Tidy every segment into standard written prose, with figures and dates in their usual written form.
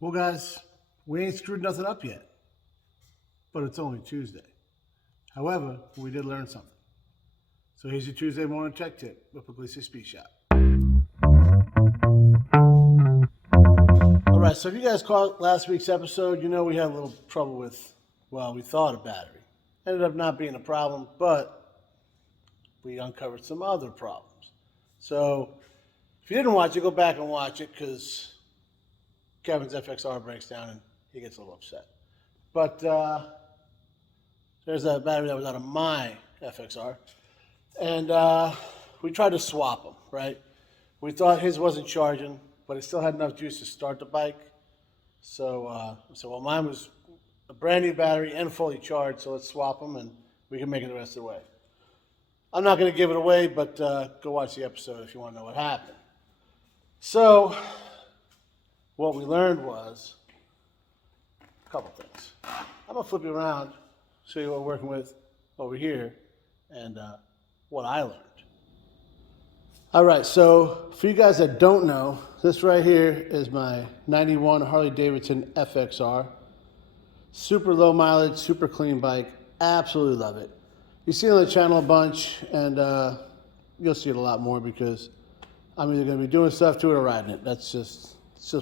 Well, guys, we ain't screwed nothing up yet, but it's only Tuesday. However, we did learn something. So here's your Tuesday morning tech tip with Pugliese Speed Shop. All right, so if you guys caught last week's episode, you know we had a little trouble with, well, we thought a battery. Ended up not being a problem, but we uncovered some other problems. So if you didn't watch it, go back and watch it because Kevin's FXR breaks down and he gets a little upset. But there's a battery that was out of my FXR. And we tried to swap them, right? We thought his wasn't charging, but it still had enough juice to start the bike. So well, mine was a brand new battery and fully charged, so let's swap them and we can make it the rest of the way. I'm not going to give it away, but go watch the episode if you want to know what happened. So what we learned was a couple things. I'm going to flip you around, show you what we're working with over here, and what I learned. All right, so for you guys that don't know, this right here is my 91 Harley-Davidson FXR. Super low mileage, super clean bike. Absolutely love it. You see it on the channel a bunch, and you'll see it a lot more because I'm either going to be doing stuff to it or riding it. It's just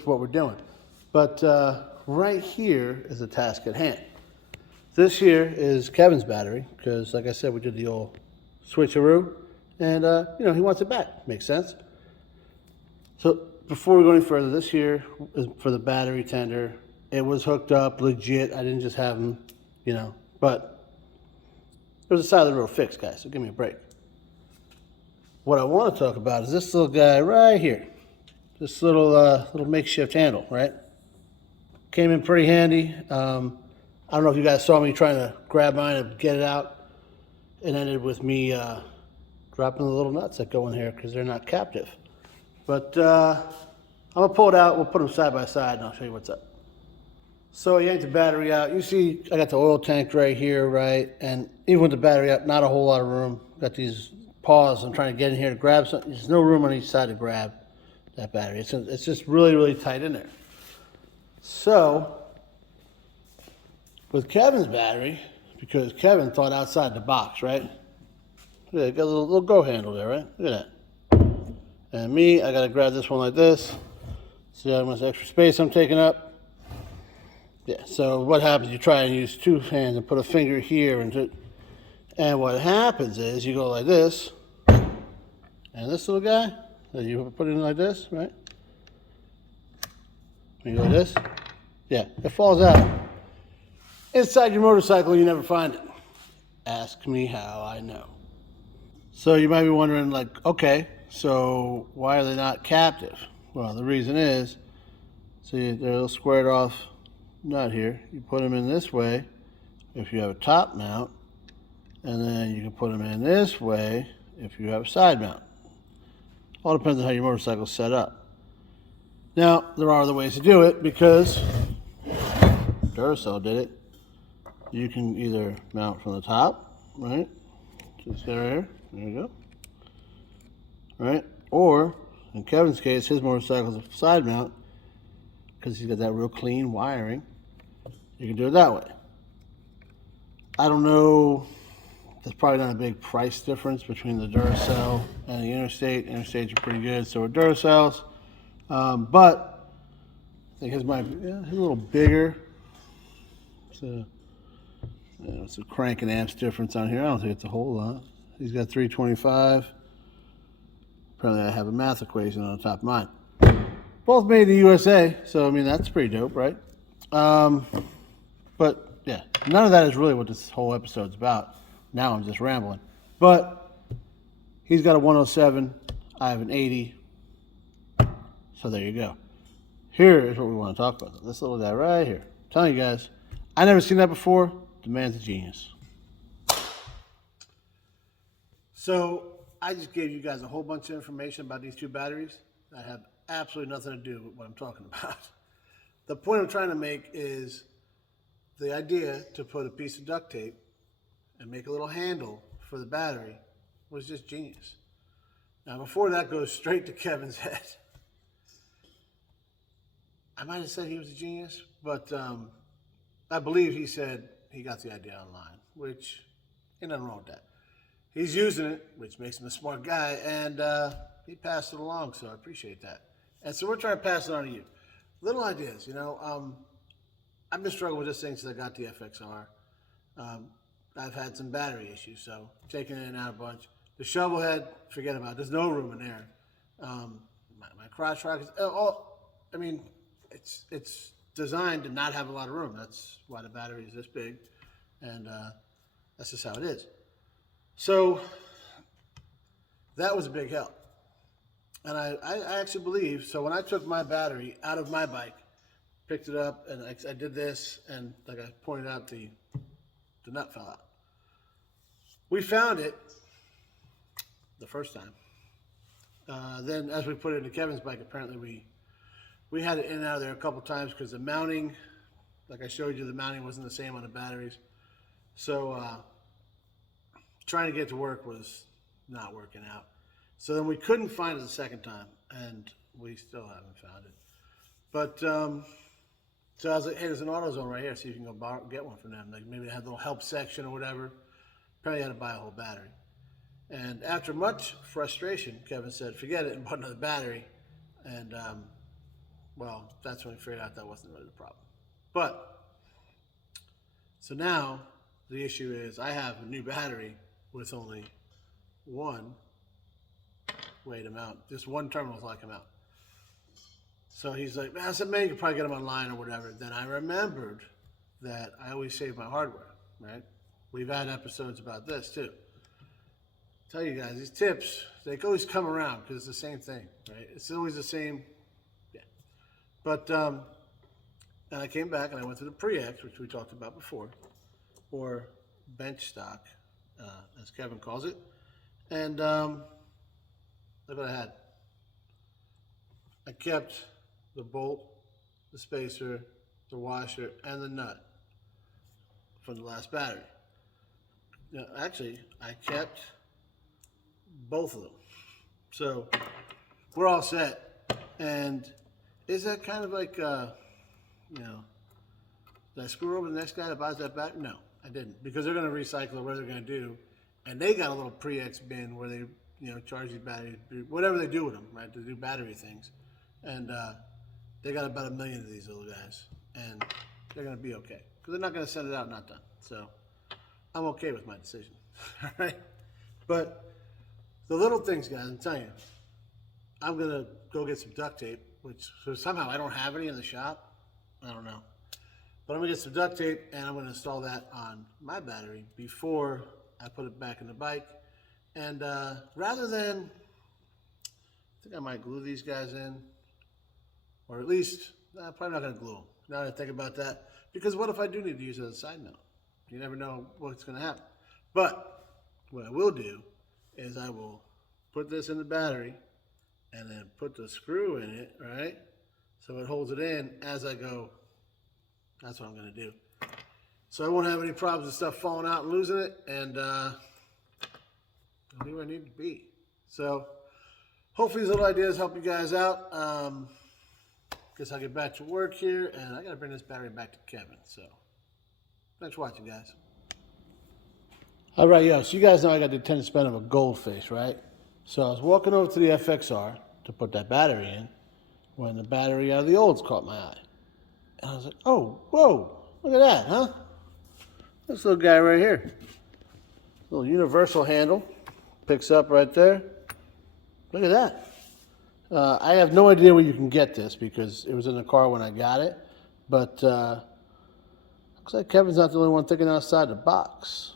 what we're doing. But right here is the task at hand. This here is Kevin's battery because, like I said, we did the old switcheroo, and he wants it back. Makes sense. So before we go any further, this here is for the battery tender. It was hooked up legit. I didn't just have them, but it was a side of the road fix, guys. So give me a break. What I want to talk about is this little guy right here. This little makeshift handle, right? Came in pretty handy. I don't know if you guys saw me trying to grab mine and get it out. It ended with me dropping the little nuts that go in here because they're not captive. But I'm going to pull it out. We'll put them side by side, and I'll show you what's up. So I yanked the battery out. You see I got the oil tank right here, right? And even with the battery out, not a whole lot of room. Got these paws. I'm trying to get in here to grab something. There's no room on each side to grab that battery. It's just really, really tight in there. So with Kevin's battery, because Kevin thought outside the box, right? Yeah, got a little go handle there, right? Look at that. And me, I gotta grab this one like this. See how much extra space I'm taking up? Yeah, so what happens, you try and use two hands and put a finger here, and what happens is you go like this, and this little guy, you put it in like this, right? You go like this, yeah, it falls out. Inside your motorcycle, you never find it. Ask me how I know. So you might be wondering, like, okay, so why are they not captive? Well, the reason is, see, they're a little squared off nut here. You put them in this way if you have a top mount, and then you can put them in this way if you have a side mount. All depends on how your motorcycle's set up. Now, there are other ways to do it because Duracell did it. You can either mount from the top, right? Just there you go. Right? Or, in Kevin's case, his motorcycle's a side mount because he's got that real clean wiring. You can do it that way. I don't know, there's probably not a big price difference between the Duracell and the Interstate. Interstates are pretty good, so are Duracells. But I think his might be a little bigger. It's a crank and amps difference on here. I don't think it's a whole lot. He's got 325. Apparently I have a math equation on the top of mine. Both made in the USA, so I mean that's pretty dope, right? But yeah, none of that is really what this whole episode's about. Now I'm just rambling. But he's got a 107, I have an 80. So there you go. Here is what we want to talk about. This little guy right here. I'm telling you guys, I never seen that before. The man's a genius. So I just gave you guys a whole bunch of information about these two batteries that have absolutely nothing to do with what I'm talking about. The point I'm trying to make is the idea to put a piece of duct tape and make a little handle for the battery was just genius. Now before that goes straight to Kevin's head. I might have said he was a genius, but I believe he said he got the idea online, which ain't nothing wrong with that. He's using it, which makes him a smart guy, and he passed it along, so I appreciate that. And so we're trying to pass it on to you. Little ideas, I've been struggling with this thing since I got the FXR. I've had some battery issues, so taking it in and out a bunch. The shovel head, forget about it. There's no room in there. My crotch rock is it's designed to not have a lot of room. That's why the battery is this big, and that's just how it is. So that was a big help. And I actually believe, so when I took my battery out of my bike, picked it up, and I did this, and like I pointed out, the nut fell out. We found it the first time. Then as we put it into Kevin's bike, apparently we had it in and out of there a couple times because the mounting, like I showed you, the mounting wasn't the same on the batteries. So trying to get it to work was not working out. So then we couldn't find it the second time, and we still haven't found it. But so I was like, hey, there's an AutoZone right here, see if you can go get one from them. Like maybe they had a little help section or whatever. Apparently had to buy a whole battery. And after much frustration, Kevin said, forget it, and bought another battery. And well, that's when we figured out that wasn't really the problem. But so now the issue is I have a new battery with only one way to mount, just one terminal so I can mount. So he's like, man, I said, man, you can probably get them online or whatever. Then I remembered that I always save my hardware, right? We've had episodes about this too. Tell you guys, these tips, they always come around because it's the same thing, right? It's always the same, yeah. But, and I came back and I went to the Pre-X, which we talked about before, or bench stock, as Kevin calls it. And look what I had. I kept the bolt, the spacer, the washer, and the nut from the last battery. Now, actually, I kept both of them. So we're all set. And is that kind of like, did I screw over the next guy that buys that back? No, I didn't. Because they're going to recycle what they're going to do. And they got a little Pre-X bin where they, charge these batteries, whatever they do with them, right? They do battery things. And they got about 1 million of these little guys. And they're going to be okay. Because they're not going to send it out not done. So I'm okay with my decision. All right? But the little things, guys, I'm telling you, I'm going to go get some duct tape, which so somehow I don't have any in the shop. I don't know. But I'm going to get some duct tape, and I'm going to install that on my battery before I put it back in the bike. And rather than, I think I might glue these guys in, or at least, I'm probably not going to glue them. Now that I think about that, because what if I do need to use it as a side note? You never know what's going to happen. But what I will do is I will put this in the battery and then put the screw in it, right? So it holds it in as I go. That's what I'm going to do. So I won't have any problems with stuff falling out and losing it, and I'll be where I need to be. So hopefully these little ideas help you guys out. Guess I'll get back to work here, and I got to bring this battery back to Kevin. So thanks for watching, guys. All right, so you guys know I got the attention span of a goldfish, right? So I was walking over to the FXR to put that battery in when the battery out of the olds caught my eye. And I was like, oh, whoa, look at that, huh? This little guy right here. Little universal handle. Picks up right there. Look at that. I have no idea where you can get this because it was in the car when I got it. But looks like Kevin's not the only one thinking outside the box.